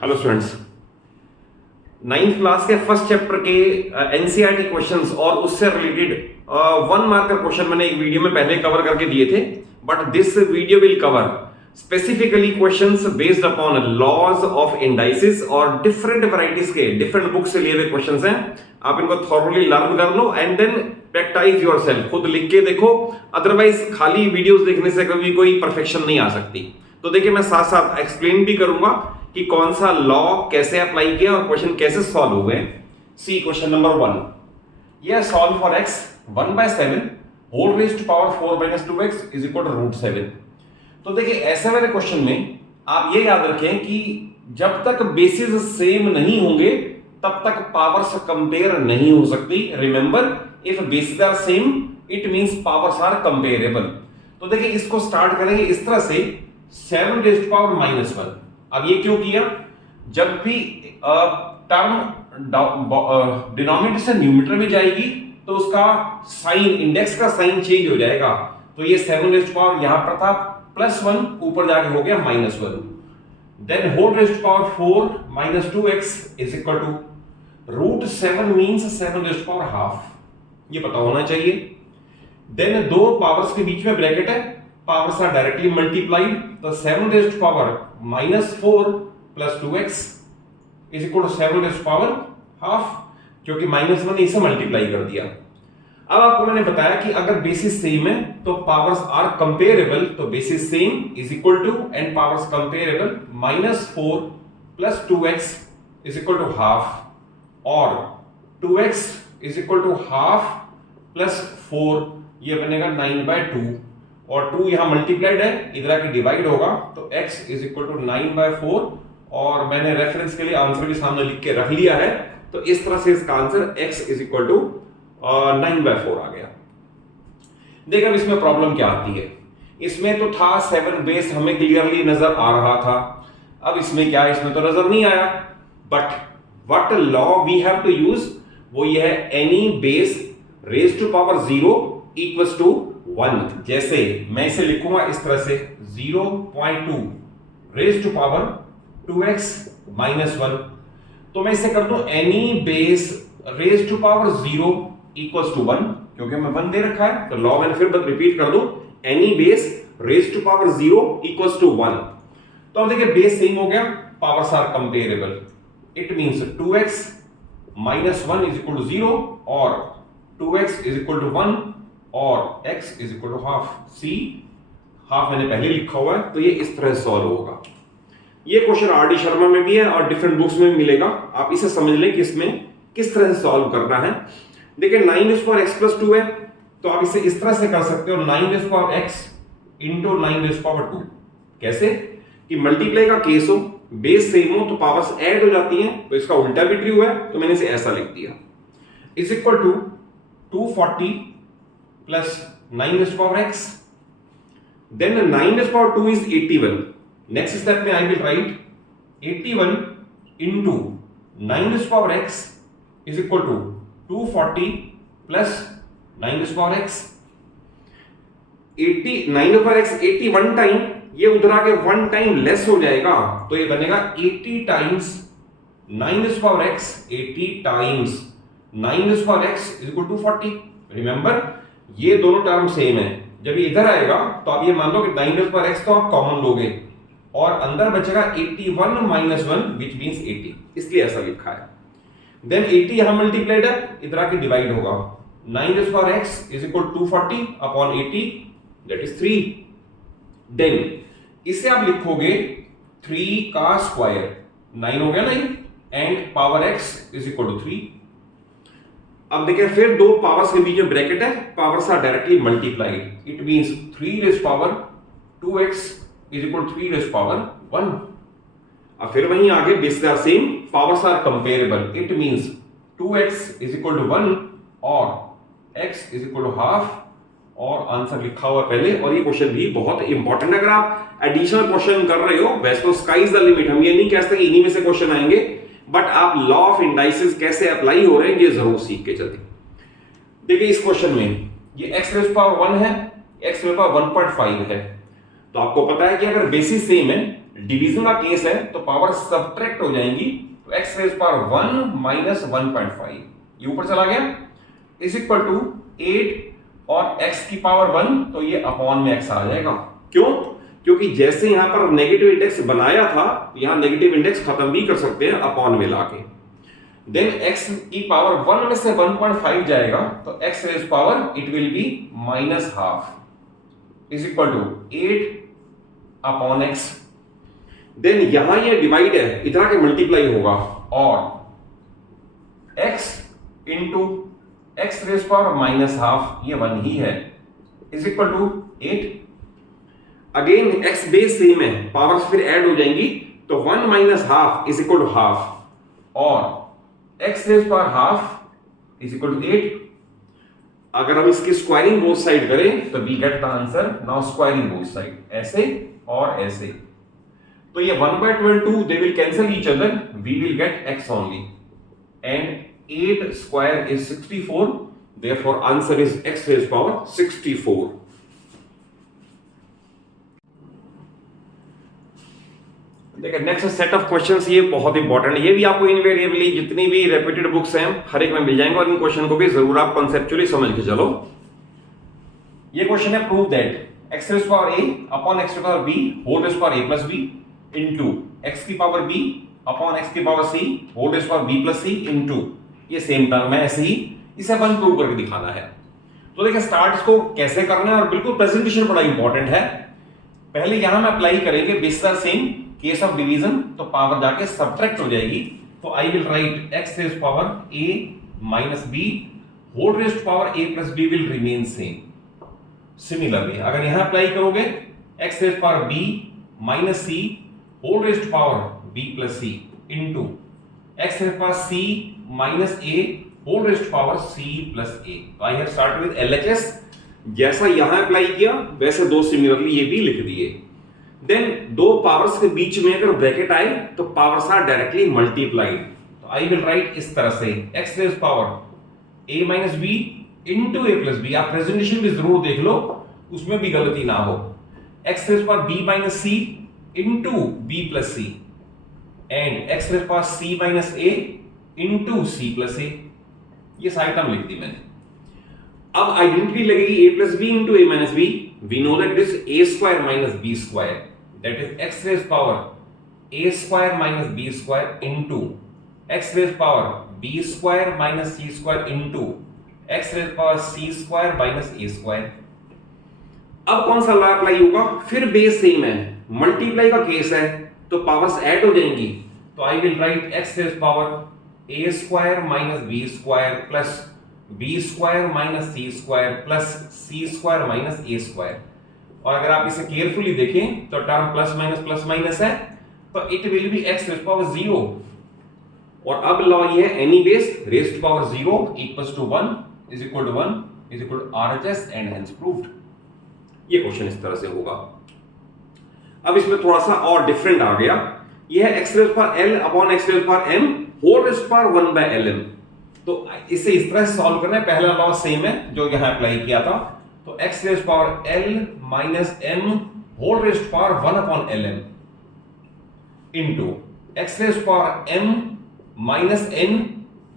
Hello students, ninth class के first chapter के NCERT questions और उससे रिलेटेड 1 मार्कर क्वेश्चन मैंने एक वीडियो में पहले कवर करके दिए थे, but this video will cover specifically questions based upon laws of indices और डिफरेंट वैरायटीज के डिफरेंट बुक से लिए हुए क्वेश्चंस हैं। आप इनको थॉरली लर्न कर लो एंड देन प्रैक्टिस योरसेल्फ, खुद लिख के देखो, अदरवाइज खाली वीडियोस देखने से कभी कोई परफेक्शन नहीं आ सकती। तो देखिए, मैं साथ साथ एक्सप्लेन भी करूंगा कि कौन सा लॉ कैसे अप्लाई किया और क्वेश्चन कैसे सॉल्व हुए। सी क्वेश्चन नंबर 1, ये solve for x 1/7 whole raised to power 4 - 2x is equal to √7। तो देखिए, ऐसे वाले क्वेश्चन में आप ये याद रखें कि जब तक बेसिस सेम नहीं होंगे तब तक पावर्स कंपेयर नहीं हो सकती। Remember, if basis are same it means powers are comparable. तो देखिए, इसको स्टार्ट करेंगे इस तरह से 7 रेज़्ड टू पावर -1। अब ये क्यों किया? जब भी टर्म डिनोमिनेटर से न्यूमरेटर में जाएगी तो उसका साइन, इंडेक्स का साइन चेंज हो जाएगा। तो ये 7 रेज़्ड टू पावर यहां पर था +1, ऊपर जाके हो गया -1। Then whole raised to power 4 - 2x is equal to √7 means 7 raised to power half, ये पता होना चाहिए। देन दो पावर्स के बीच में ब्रैकेट है, पावर्स आर डायरेक्टली मल्टीप्लाइड, तो 7 raised to power -4 + 2x is equal to 7 raised to power half, क्योंकि -1 ने इसे मल्टीप्लाई कर दिया। अब आपको मैंने बताया कि अगर बेसिस सेम है तो पावर्स आर कंपेरेबल, तो basis same is equal to and powers comparable -4 + 2x is equal to half और 2x is equal to half + 4, ये बनेगा 9/2 और 2 यहां मल्टीप्लाइड है, इधर आके डिवाइड होगा तो x इज इक्वल टू 9/4 और मैंने रेफरेंस के लिए आंसर भी सामने लिख के रख लिया है। तो इस तरह से इसका answer x is equal to 9/4 आ गया। देखिए, अब इसमें प्रॉब्लम क्या आती है। इसमें तो था 7 बेस, हमें क्लियरली नजर आ रहा था। अब इसमें क्या है, इसमें तो नजर नहीं आया, but what law we have to use, वो ये है any base raised to power 0 equals to 1। जैसे मैं इसे लिखूंगा इस तरह से 0.2 रेज़्ड टू पावर 2x - 1। तो मैं इसे कर दूं any base raised to power 0 equals to 1, क्योंकि मैं 1 दे रखा है तो लॉ मैंने फिर रिपीट कर दूं any base raised to power 0 equals to 1। तो अब देखिए, बेस सेम हो गया, powers are comparable, it means 2x - 1 is equal to 0 और 2x इज इक्वल टू 1 और x is equal to half. See half मैंने पहले लिखा हुआ है, तो ये इस तरह सॉल्व होगा। ये क्वेश्चन आर.डी. शर्मा में भी है और डिफरेंट बुक्स में भी मिलेगा, आप इसे समझ लें कि इसमें किस तरह से सॉल्व करना है। देखिए, 9x + 2 है, तो आप इसे इस तरह से कर सकते हो 9x इंटू 9/2। कैसे कि मल्टीप्लाई का केस हो, बेस सेम हो तो पावर्स ऐड हो जाती हैं, तो इसका उल्टा भी ट्रू है, तो मैंने इसे ऐसा लिख दिया is equal to 240 + 9x, then 9/2 is 81। Next step में I will write 81 into 9x is equal to 240 + 9x। 9x 81 time, ये उधर आके 1 टाइम लेस हो जाएगा, तो ये बनेगा 80 times 9x, 80 times 9x is equal to 240। Remember, ये दोनों टर्म सेम है, जब ये इधर आएगा तो आप ये मान लो कि 9x तो आप कॉमन लोगे और अंदर बचेगा 81 - 1 विच मींस 80, इसलिए ऐसा लिखा है। देन 80 यहां मल्टीप्लाइड है, इधर आके डिवाइड होगा, 9x is equal to 240 upon 80 that is 3। Then इसे आप लिखोगे 3 का स्क्वायर, 9 हो गया 9 and power x is equal to 3। अब देखिए, फिर दो पावर्स के बीच में ब्रैकेट है, powers are directly multiplied, it means 3 raised power 2x is equal 3 raised power 1। अब फिर वहीं आगे basis are same, powers are comparable, it means 2x is equal to 1 और x is equal to half, और answer लिखा हुआ पहले। और ये क्वेश्चन भी बहुत इंपॉर्टेंट है, अगर आप एडिशनल क्वेश्चन कर रहे हो, वैसे तो स्काई इज द लिमिट, हम ये नहीं कह सकते कि इन्हीं में से क्वेश्चन आएंगे, बट आप लॉ ऑफ इंडाइसिस कैसे अप्लाई हो रहे हैं ये जरूर सीख के चलते। देखिए, इस क्वेश्चन में ये x रेज़्ड पावर 1 है, x रेज़्ड पावर 1.5 है, तो आपको पता है कि अगर बेसिस सेम है, डिवीजन का केस है तो पावर सब्ट्रैक्ट हो जाएंगी, तो x रेज पावर 1 माइनस 1.5 ये ऊपर चला गया इज इक्वल टू 8 और x की पावर 1 तो ये अपॉन में x आ जाएगा। क्यों? क्योंकि जैसे यहां पर नेगेटिव इंडेक्स बनाया था यहां नेगेटिव इंडेक्स खत्म भी कर सकते हैं अपॉन में लाके। देन x की पावर 1 में से 1.5 जाएगा तो x raise power it will be minus half is equal to 8 upon x। Then यहां ये डिवाइड है इतना के मल्टीप्लाई होगा और x into x raise power minus half ये 1 ही है is equal to 8। Again x base same है पावर्स फिर ऐड हो जाएंगी तो 1 minus half is equal to half और x raise power half is equal to 8। अगर हम इसकी स्क्वायरिंग बोथ साइड करें तो we get the answer. Now squaring both side ऐसे और ऐसे तो ये 1/22 they will cancel each other, we will get x only and 8 square is 64, therefore answer is x raised power 64। देखिए नेक्स्ट सेट ऑफ क्वेश्चंस ये बहुत important, ये भी आपको इनवेरिएबली जितनी भी रिपीटेड बुक्स हैं हर एक में मिल जाएंगे और इन क्वेश्चन को भी जरूर आप कंसेप्चुअली समझ के चलो। ये क्वेश्चन है prove that x raise power a upon x raise power b whole raise power a plus b into x की पावर b अपॉन x की power c whole raise power b plus c into ये same term है ऐसे ही इसे अपन prove करके दिखाना है। तो देखिए स्टार्ट्स को कैसे करना है और बिल्कुल प्रेजेंटेशन बड़ा इंपॉर्टेंट है। पहले यहां हम अप्लाई करेंगे basis same case of division तो पावर जाके सब्ट्रैक्ट हो जाएगी तो I will write x raise power a minus b whole raise power a plus b will remain same. Similarly अगर यहां अप्लाई करोगे x raise power b minus c whole raise power b plus c into x raise power c minus a whole raise power c plus a। तो I have started with LHS, जैसा यहां apply किया वैसे दो similarly ये भी लिख दिए। देन दो पावर्स के बीच में अगर ब्रैकेट आए तो पावर्स आर डायरेक्टली मल्टीप्लाइड तो आई विल राइट इस तरह से x raise power a minus b into a plus b। आप प्रेजेंटेशन भी जरूर देख लो उसमें भी गलती ना हो। x raise power b minus c into b plus c and x raise power c minus a into c plus a। ये सारी टर्म लिख दी मैंने। अब आइडेंटिटी लगेगी a plus b into a minus b। We know that it is a square minus b square that is x raise power a square minus b square into x raise power b square minus c square into x raise power c square minus a square. अब कौन सा law apply होगा? फिर base same है, multiply का case है तो powers add हो जाएंगी तो I will write x raise power a square minus b square plus b square minus c square plus c square minus a square. और अगर आप इसे केयरफुली देखें तो टर्म प्लस माइनस है तो it will be x raise power 0। और अब लॉ ये है any base raise power 0 equals to 1 is equal to 1 is equal to RHS and hence proved. ये क्वेश्चन इस तरह से होगा। अब इसमें थोड़ा सा और डिफरेंट आ गया, ये है x raise power l upon x raise power m whole raise power 1 by lm। तो इसे इस तरह से सॉल्व करना है, पहला लॉ सेम है जो यहां अप्लाई किया था तो x raise power l minus m whole raise power 1 upon lm into x raise power m minus n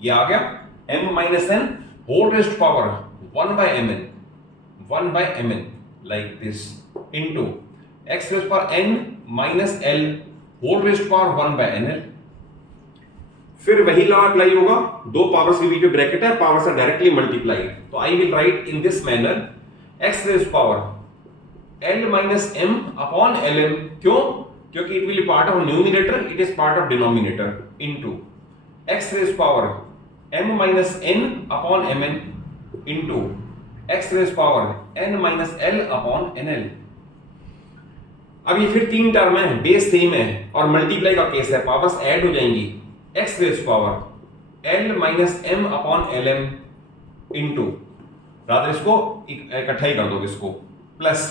ये आ गया m minus n whole raise power 1 by mn like this into x raised power n minus l whole raised to power 1 by nl। फिर वही law apply होगा, दो powers के बीच में bracket है, पावर्स आर डायरेक्टली मल्टीप्लाइड तो I will right in this manner x raised power l minus m upon lm। क्यों? क्योंकि it will B part of numerator, it is part of denominator into x raised power m minus n upon mn into x raise power n minus l upon nl। अब ये फिर तीन term है, base same है और multiply का case है, powers add हो जाएंगी x raise power l minus m upon lm into rather इसको इकट्ठा ही कर दो इसको प्लस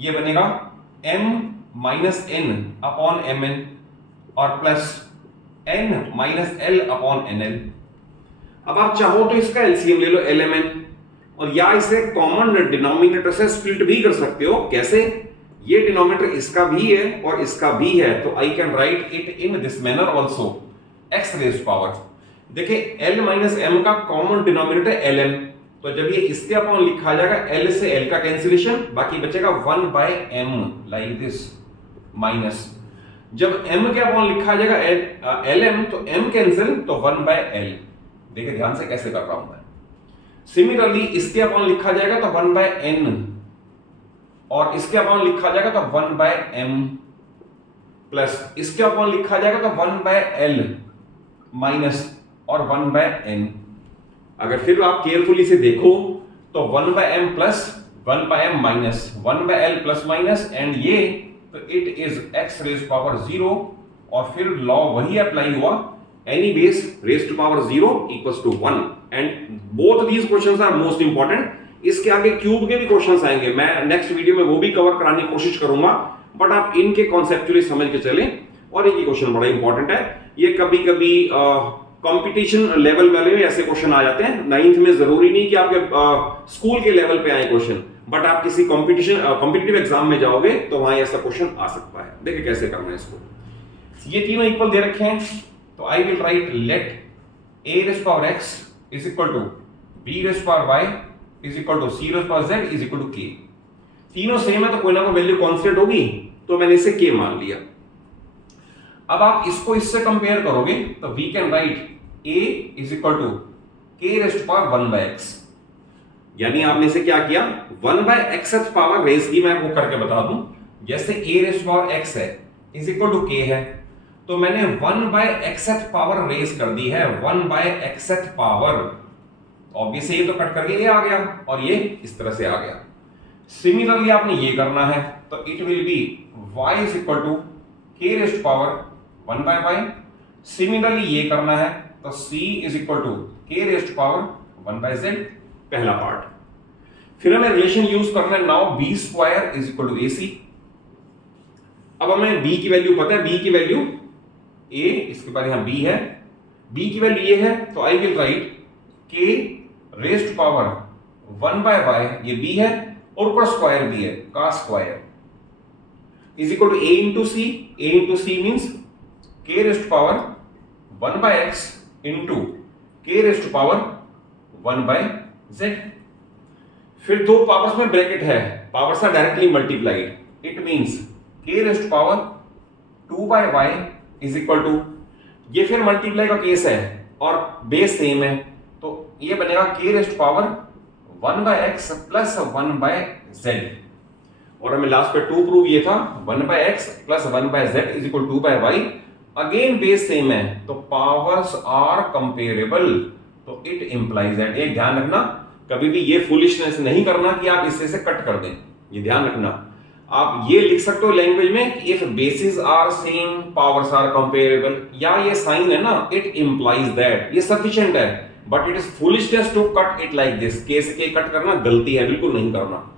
ये बनेगा m minus n upon mn और plus n minus l upon nl। अब आप चाहो तो इसका एलसीएम ले लो lmn और या इसे कॉमन डिनोमिनेटर से स्प्लिट भी कर सकते हो। कैसे? ये डिनोमिनेटर इसका भी है और इसका भी है, तो I can write it in this manner also, x raise power. देखिए l माइनस m का कॉमन डिनोमिनेटर ln, तो जब ये इसके अपॉन लिखा जाएगा l से l का कैंसिलेशन, बाकी बचेगा 1 by m like this minus, जब m के अपॉन लिखा जाएगा lm तो m कैंसिल तो 1 बाय l। देखिए ध्यान से कैसे कर रहा हूं मैं। सिमिलरली इसके अपॉन लिखा जाएगा तो 1 बाय n और इसके अपॉन लिखा जाएगा तो 1 बाय m प्लस इसके अपॉन लिखा जाएगा तो 1 बाय l माइनस और 1 बाय n। अगर फिर आप केयरफुली से देखो तो 1 by m plus 1 by m minus 1 by l plus minus and ये तो it is x raise power 0 और फिर लॉ वही अप्लाई हुआ, any base raise to power 0 equals to 1 and both these questions are most important. इसके आगे cube के भी क्वेश्चंस आएंगे, मैं नेक्स्ट वीडियो में वो भी कवर कराने की कोशिश करूंगा, बट आप इनके कॉन्सेप्चुअली समझ के चलें। और एक ही क्वेश्चन बड़ा इंपॉर्टेंट है, ये कभी कभी कंपटीशन लेवल वाले में ऐसे क्वेश्चन आ जाते हैं। 9th में जरूरी नहीं कि आपके स्कूल के लेवल पे आए क्वेश्चन, बट आप किसी कॉम्पिटिटिव एग्जाम में जाओगे तो वहां ऐसा क्वेश्चन आ सकता है। देखिए कैसे करना है इसको। ये तीनों इक्वल दे रखे हैं, तो I will write let a raise power x is equal to b raise power y is equal to c raise power z is equal to k। तीनों सेम है तो कोई ना कोई वैल्यू कांस्टेंट होगी, तो मैंने इसे k मान लिया। अब आप इसको इससे कंपेयर करोगे तो we can write a is equal to k raise to power 1 by x, यानी आपने इसे क्या किया 1 बाय x पावर रेज की, मैं वो करके बता दूं। जैसे a रेज पावर x है इज इक्वल टू k है, तो मैंने 1 बाय x पावर रेज कर दी है 1 बाय x पावर, ऑब्वियसली ये तो कट करके ये आ गया और ये इस तरह से आ गया। सिमिलरली आपने ये करना है तो it will be y is equal to k raise to power 1 by y। Similarly ये करना है तो c is equal to k raise to power 1 by z, पहला पार्ट। फिर हमें रिलेशन यूज करना है now b square is equal to ac। अब हमें b की वैल्यू पता है, b की वैल्यू a, इसके बाद यहां b है, b की वैल्यू ये है, तो I will write k raise to power 1 by y, ये b है और ऊपर स्क्वायर भी है, का square is equal to a into c. a into c means k raise to power 1 by x into k raise to power 1 by z। फिर दो powers में ब्रैकेट है, powers are directly multiplied, it means k raise to power 2 by y is equal to, ये फिर multiply का case है और base same है, तो ये बनेगा k raise to power 1 by x plus 1 by z। और हमें लास्ट पे 2 प्रूव ये था 1 by x plus 1 by z is equal 2 by y। Again base same है तो पावर्स आर कंपेरेबल, तो इट इंप्लाइज दैट। एक ध्यान रखना, कभी भी ये फुलिशनेस नहीं करना कि आप इससे से कट कर दें, ये ध्यान रखना। आप ये लिख सकते हो लैंग्वेज में कि if basis are same powers are comparable, या ये साइन है ना इट इंप्लाइज दैट, ये सफिशिएंट है, but it is foolishness to cut it like this. के से के कट करना गलती है, बिल्कुल नहीं करना।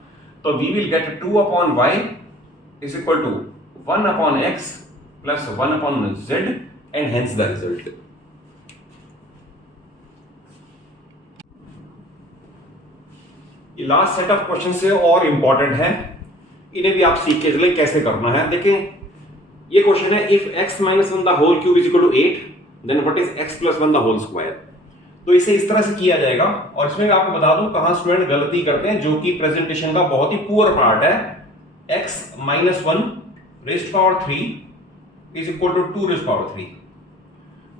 तो we will get 2 upon y is equal to 1 upon x plus 1 upon z and hence the result. ये लास्ट सेट ऑफ क्वेश्चन से और इंपॉर्टेंट है, इन्हें भी आप सीख के चले कैसे करना है। देखें ये क्वेश्चन है, if x minus 1 the whole cube is equal to 8 then what is x plus 1 the whole square. तो इसे इस तरह से किया जाएगा, और इसमें मैं आपको बता दूं कहां स्टूडेंट गलती करते हैं, जो कि प्रेजेंटेशन का बहुत ही पुअर पार्ट है। x minus 1 raise to power 3 is equal to 2 raise to power 3।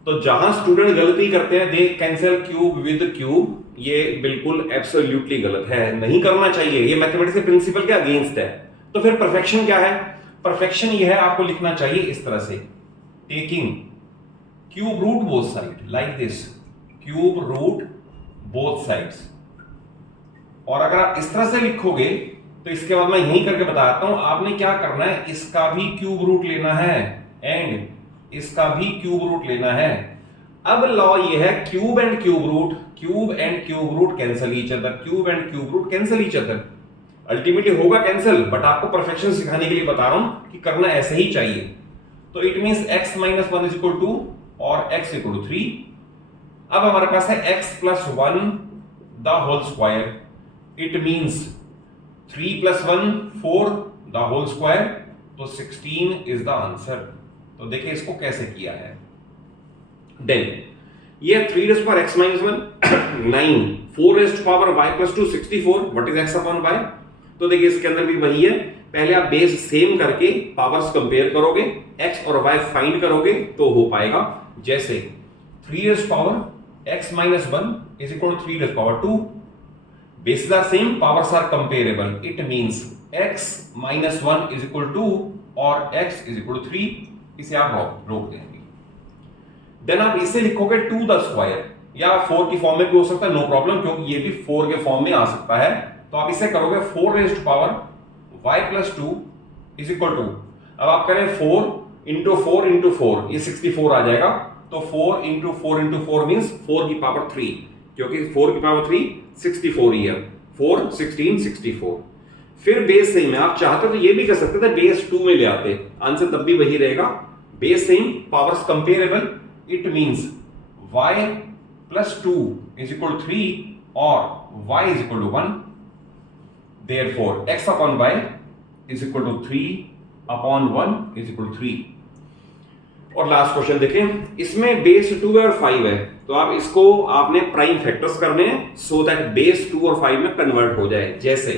तो जहां स्टूडेंट गलती करते हैं they cancel cube with cube, ये बिल्कुल एब्सोल्युटली गलत है, नहीं करना चाहिए, ये मैथमेटिक्स के प्रिंसिपल के अगेंस्ट है। तो फिर परफेक्शन क्या है? परफेक्शन ये है, आपको लिखना चाहिए इस तरह से, taking cube root both side like this, cube root both sides. और अगर आप इस तरह से लिखोगे तो इसके बाद मैं यही करके बताता हूं, आपने क्या करना है, इसका भी क्यूब रूट लेना है एंड इसका भी क्यूब रूट लेना है। अब लॉ ये है cube and cube root cancel each other, cube and cube root cancel each other. Ultimately होगा कैंसिल, बट आपको परफेक्शन सिखाने के लिए बता रहा हूं कि करना ऐसे ही चाहिए। तो it means x minus 1 is equal to और x इक्वल टू 3। अब हमारे पास है x plus 1 the whole square, it means 3 plus 1 4 the whole square, तो 16 इज द आंसर। तो देखिए इसको कैसे किया है। देन ये 3 raised power x minus 1 9, 4 raised power y plus 2 64, what is x upon y। तो देखिए इसके अंदर भी वही है, पहले आप बेस सेम करके पावर्स कंपेयर करोगे, x और y फाइंड करोगे तो हो पाएगा। जैसे 3 raised power x minus 1 is equal to 3 raised power 2, bases are same, powers are comparable, it means x minus 1 is equal to 2 और x is equal to 3, इसे आप रोक देंगे। देन आप इसे लिखोगे 2 द स्क्वायर, या 4 की फॉर्म में भी हो सकता है, नो प्रॉब्लम, क्योंकि ये भी 4 के फॉर्म में आ सकता है। तो आप इसे करोगे 4 raised power y plus 2 is equal to, अब आप करें 4 इंटू 4 इंटू 4, ये 64 आ जाएगा। तो 4 इंटू 4 इंटू 4 मीन्स 4 की पावर 3, क्योंकि 4 की पावर 3 64 ही है, 4 16 64। फिर बेस सेम है, आप चाहते तो ये भी कर सकते थे, बेस 2 में ले आते, आंसर तब भी वही रहेगा। Base same, powers comparable, it means y plus 2 is equal to 3 or y is equal to 1, therefore x upon y is equal to 3 upon 1 is equal to 3। और लास्ट क्वेश्चन देखें, इसमें बेस 2 है और 5 है, तो आप इसको आपने प्राइम फैक्टर्स करने हैं सो दैट बेस 2 और 5 में कन्वर्ट हो जाए। जैसे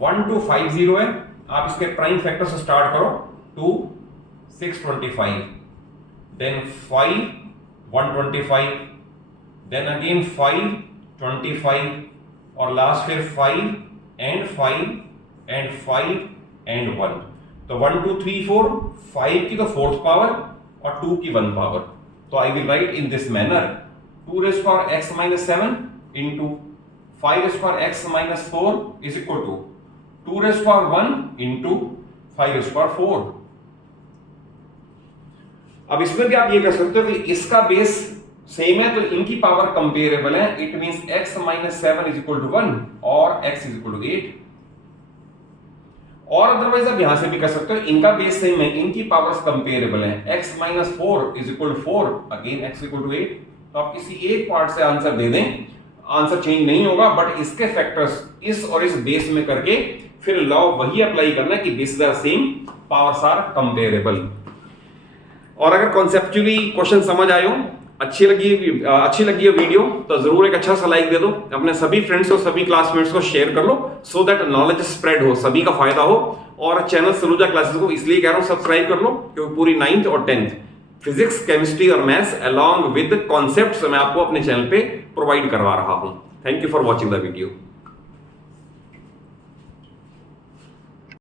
1250 है, आप इसके प्राइम फैक्टर से स्टार्ट करो, 2 625, then 5 125, then again 5 25, और लास्ट फिर 5 and 5 and 5 and 1। तो 1 2 3 4, 5 की तो 4th पावर और 2 की 1 पावर। तो I will right in this manner 2 raised power x minus 7 into 5 raised power x minus 4 is equal to 2 raised power 1 into 5 raised power 4। अब इसमें भी आप ये कर सकते हो कि इसका बेस सेम है तो इनकी पावर कंपेरेबल है, it means x minus 7 is equal to 1 और x is equal to 8। और अदरवाइज आप यहां से भी कर सकते हो, इनका बेस सेम है, इनकी पावर्स कंपेरेबल है, x minus 4 is equal to 4, again x equal to 8। तो आप किसी एक पार्ट से आंसर दे दें, आंसर चेंज नहीं होगा, बट इसके फैक्टर्स इस और इस बेस में करके फिर लॉ वही अप्लाई करना कि bases are same, powers are comparable. और अगर कॉन्सेप्चुअली क्वेश्चन समझ आए हो, अच्छी लगी है वीडियो, तो जरूर एक अच्छा सा लाइक दे दो, अपने सभी फ्रेंड्स और सभी क्लासमेट्स को शेयर कर लो सो दैट नॉलेज स्प्रेड हो, सभी का फायदा हो। और चैनल सलूजा क्लासेस को इसलिए कह रहा हूं सब्सक्राइब कर लो, क्योंकि पूरी 9th और 10th फिजिक्स, केमिस्ट्री और मैथ्स अलॉन्ग विद कॉन्सेप्ट्स मैं आपको अपने चैनल पे प्रोवाइड करवा रहा हूं। Thank you for watching the video.